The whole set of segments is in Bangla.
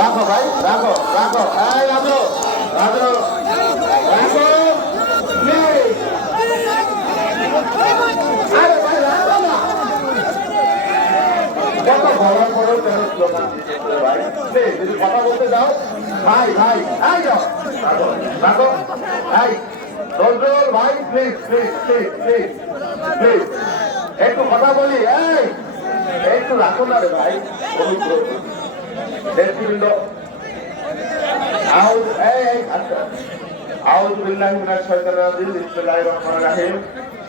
রাখো ভাই, রাখো রাখো, হ্যাঁ রাখো রাখো রাখো। আরে ভাই রাখো না, কত বড় বড় কেন স্লোগান দিচ্ছে ভাই, যদি কথা বলতে দাও ভাই ভাই, এই যাও রাখো রাখো, এই নজরুল ভাই please please please please please একটু কথা বলি, এই একটু রাখো না রে ভাই, পবিত্র নেতৃবৃন্দ।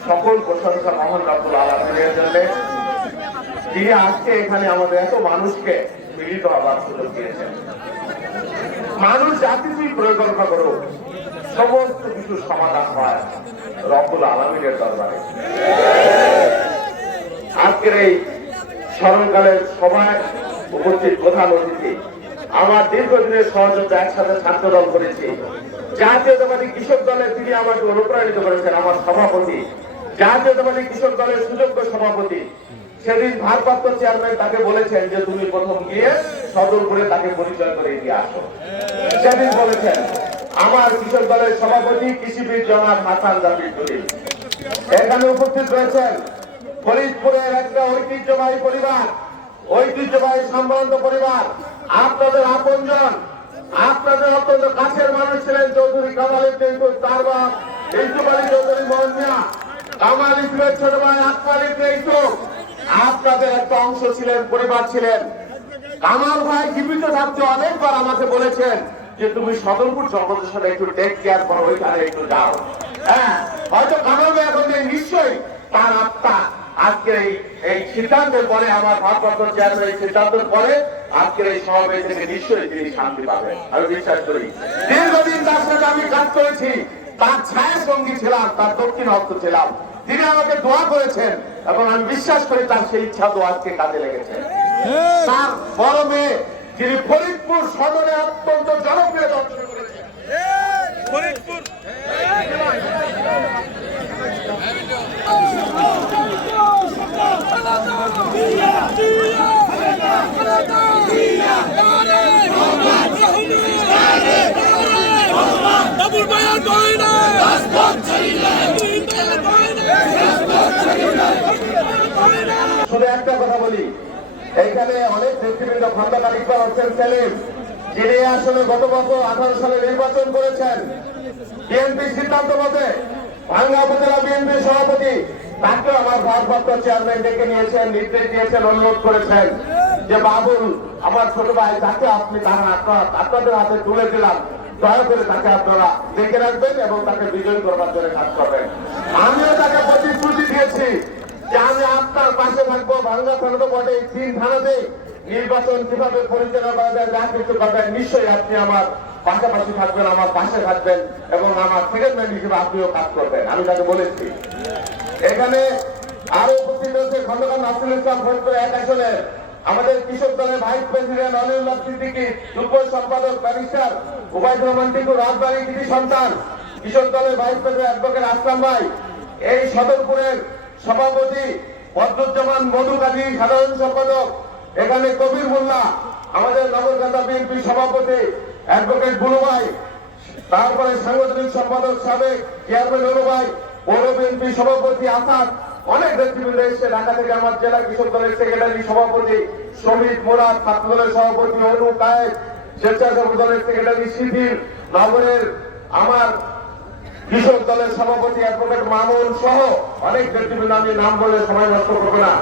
সকল প্রশংসা মহান রব্বুল আলামিনের জন্য, যিনি আজকে এখানে আমাদের এত মানুষকে মিলিত হবার সুযোগ দিয়েছেন। মানুষ জাতিটি পরিকল্পনা করো, সমস্ত কিছু সমাধান হয় রব্বুল আলামিনের দরবারে। আজকের এই স্মরণকালের সভায় উপস্থিত প্রধান অতিথি, আমার দীর্ঘদিনের সহযোগিতা, একসাথে ছাত্রদল করেছি, জাতীয়তাবাদী কৃষক দলের তিনি আমাকে অনুপ্রাণিত করেছেন, আমার সভাপতি, জাতীয়তাবাদী কৃষক দলের সুযোগ্য সভাপতি। সেদিন ভারপ্রাপ্ত চেয়ারম্যান তাকে বলেছেন যে তুমি প্রথম গিয়ে সদরপুরে তাকে পরিচয় করে দিয়ে আসো। সেদিন বলেছেন আমার কৃষক দলের সভাপতি কৃষিবিদ জনাব হাসান জাফর জলিল। এখানে উপস্থিত রয়েছেন ফরিদপুরের একটা ঐতিহ্যবাহী পরিবার, ঐতিহ্যবাহী সম্ভ্রান্ত পরিবার, আপনাদের আপনজন, আপনাদের অত্যন্ত কাছের মানুষ ছিলেন চৌধুরী কামাল ইবনে ইউসুফ, তার বাপ ইউসুফ আলী চৌধুরী মোহন মিয়া, কামাল ইসলামের ছোট ভাই আকবর ইবনে ইউসুফ, আপনাদের একটা অংশ ছিলেন, পরিবার ছিলেন। কামাল ভাই জীবিত থাকতে অনেকবার আমাকে বলেছেন যে তুমি সদরপুর জগতের সাথে একটু টেক কেয়ার করো, ওইখানে একটু যাও। হ্যাঁ, হয়তো কামাল ভাই এখন নিশ্চয়ই তার আত্মা আজকের এই সিদ্ধান্তের পরে, আমার ভারপ্রাপ্ত চেয়ারম্যান এই সিদ্ধান্তের পরে আজকের এই সমাবেশ থেকে নিশ্চয়ই তিনি শান্তি পাবেন, আমি বিশ্বাস করি। দীর্ঘদিন তার সাথে আমি কাজ করেছি, তার ছায়া সঙ্গী ছিলাম, তার দক্ষিণ হস্ত ছিলাম, তিনি আমাকে দোয়া করেছেন এবং আমি বিশ্বাস করি তার সেই ইচ্ছা তো আজকে কাজে লেগেছে। তার বড় মেয়ে যিনি ফরিদপুর সদরে অত্যন্ত জনপ্রিয় দর্শন করেছেন, ফরিদপুর শুধু একটা কথা বলি, এইখানে অনেক নেতৃবৃন্দ, খন্দকার ইকবাল হোসেন সেলিম, যিনি আসলে গত বছর 18 সালে নির্বাচন করেছেন বিএনপি সিদ্ধান্ত মতে, ভাঙ্গা উপজেলা বিএনপি সভাপতি, তাকে আমার ভারপ্রাপ্ত চেয়ারম্যান ডেকে নিয়েছেন, নির্দেশ দিয়েছেন, অনুরোধ করেছেন যে বাবুল আমার ছোট ভাই, তাকে আপনি আপনাদের হাতে তুলে দিলাম, দয়া করে তাকে আপনারা দেখে রাখবেন এবং তাকে বিজয়ী করবার জন্য কাজ করবেন। আমিও তাকে প্রতিশ্রুতি দিয়েছি যে আমি আপনার পাশে থাকবো, ভাঙ্গা থানা তো বটে, 3 থানাতে নির্বাচন কিভাবে পরিচালনা করা যায়, যা কিছু করবেন নিশ্চয়ই আপনি আমার পাশাপাশি থাকবেন, আমার পাশে থাকবেন এবং আমার সেকেন্ডম্যান হিসেবে আপনিও কাজ করবেন, আমি তাকে বলেছি। এখানে আরো উপস্থিত রয়েছে খন্দকার নাসিরুল ইসলাম, ফরিদপুর 1 আসনের আমাদের কৃষক দলের ভাইস প্রেসিডেন্ট অনিউল্লাহ সিদ্দিকী, যুগ্ম সম্পাদক ব্যারিস্টার উবাইদুর রহমান টিকু, রাজবাড়ী কৃষি সন্তান, কৃষক দলের ভাইস প্রেসিডেন্ট অ্যাডভোকেট আসলাম ভাই, এই সদরপুরের সভাপতি বদরুজ্জামান মধু কাজী, সাধারণ সম্পাদক এখানে কবির মোল্লা, আমাদের নগরকান্দা বিএনপি সভাপতি অ্যাডভোকেট বুলু ভাই, তারপরে সাংগঠনিক সম্পাদক সাবেক চেয়ারম্যান অনু ভাই, পৌর বিএনপি সভাপতি আসাদ, অনেক নেতৃবৃন্দ এসেছে। ঢাকা থেকে আমার জেলা কৃষক দলের সেক্রেটারি সভাপতি শমীদ মোরাদ, ছাত্র দলের সভাপতি অনু কায়েদ, স্বেচ্ছাসেবক দলের সেক্রেটারি শিথিল, নগরের আমার কৃষক দলের সভাপতি অ্যাডভোকেট মামুন সহ অনেক নেতৃবৃন্দ, আমি নাম বলে সময় নষ্ট করবো না।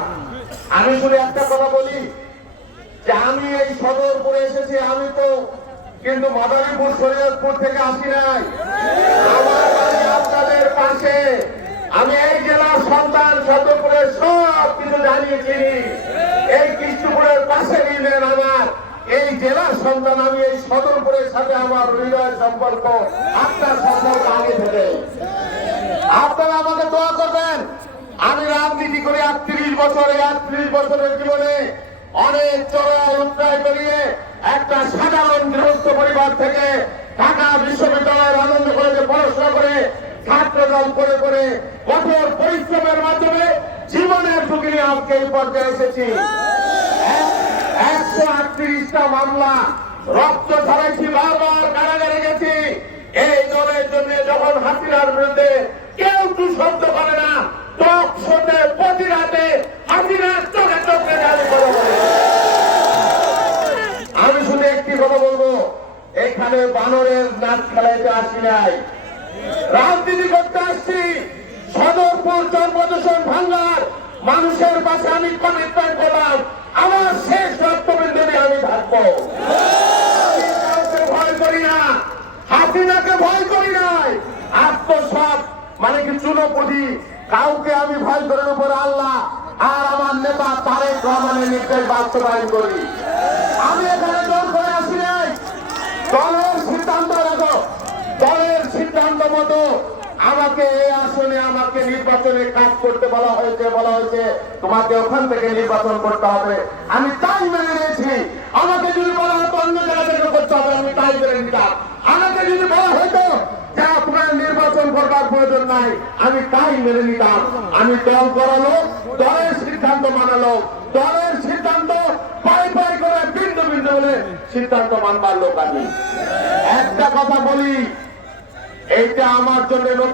আমি শুধু একটা কথা বলি যে আমি এই সদরপুরে এসেছি, আমি তো কিন্তু মাদারীপুর শরীয়তপুর থেকে আসি নাই, আমার বাড়ি আপনাদের পাশে, আমি এই জেলার সন্তান, সদরপুরের সব কিছু জানিয়েছি, এই কৃষ্ণপুরের পাশে নিলেন আমার এই জেলার সন্তান, আমি এই সদরপুরের সাথে আমার হৃদয়ের সম্পর্ক, আপনার সম্পর্ক আগে থেকে। আপনারা আমাকে দোয়া করবেন। আমি রাজনীতি করি 38 বছর, এই 38 বছরের জীবনে অনেক চড়াই উত্তরায় পেরিয়ে একটা সাধারণ গৃহস্থ পরিবার থেকে ঢাকা বিশ্ববিদ্যালয়ের আনন্দ কলেজে পড়াশোনা করে, ছাত্রদল করে করে কঠোর পরিশ্রমের মাধ্যমে জীবনের ঝুঁকি নিয়ে আজকে এই পর্যায়ে এসেছি। 138টা মামলা রক্ত ঝরাইছি, বারবার কারাগারে গেছি। এই দলের জন্য যখন হাসিনার বিরুদ্ধে কেউ কি শব্দ করে না, টক শোতে প্রতি রাতে হাসিনার চোখে চোখে গালি করে বলে। আমি শুধু একটি কথা বলবো, এখানে বানরের নাচ খেলাইতে আসি নাই, রাজনীতি করতে আসছি। সদরপুর জনপ্রদর্শন ভাঙ্গার মানুষের পাশে আমি কমিটমেন্ট করলাম, আমার শেষ রক্তবিন্দু নিয়ে আমি থাকবো। আমি কাউকে ভয় করি না, হাসিনাকে ভয় করি নাই। আত্মসাৎ মানে কি চুনোপুটি, কাউকে আমি ভয় করার উপর আল্লাহ আর আমার নেতা তারেক রহমানের নির্দেশ বাস্তবায়ন করি। আমি এখানে দল করে আসি নাই, দলের সিদ্ধান্ত রাখো, দলের সিদ্ধান্ত মতো আমাকে এই আসনে আমাকে নির্বাচনে কাজ করতে বলা হয়েছে তোমাকে ওখান থেকে নির্বাচন করতে হবে, আমি তাই মেনে নিয়েছি। আমাকে যদি বলা হতো অন্য জায়গা থেকে করতে হবে, আমি তাই মেনে নিতাম। আমাকে যদি বলা হতো যা তোমার নির্বাচন করবার প্রয়োজন নাই, আমি তাই মেনে নিতাম। আমি দল করালো, দলের সিদ্ধান্ত মানালো, দলের সিদ্ধান্ত পাই পাই করে বিন্দু বিন্দু বলে সিদ্ধান্ত মানবার লোক আমি। একটা কথা বলি, এইটা আমার জন্য নতুন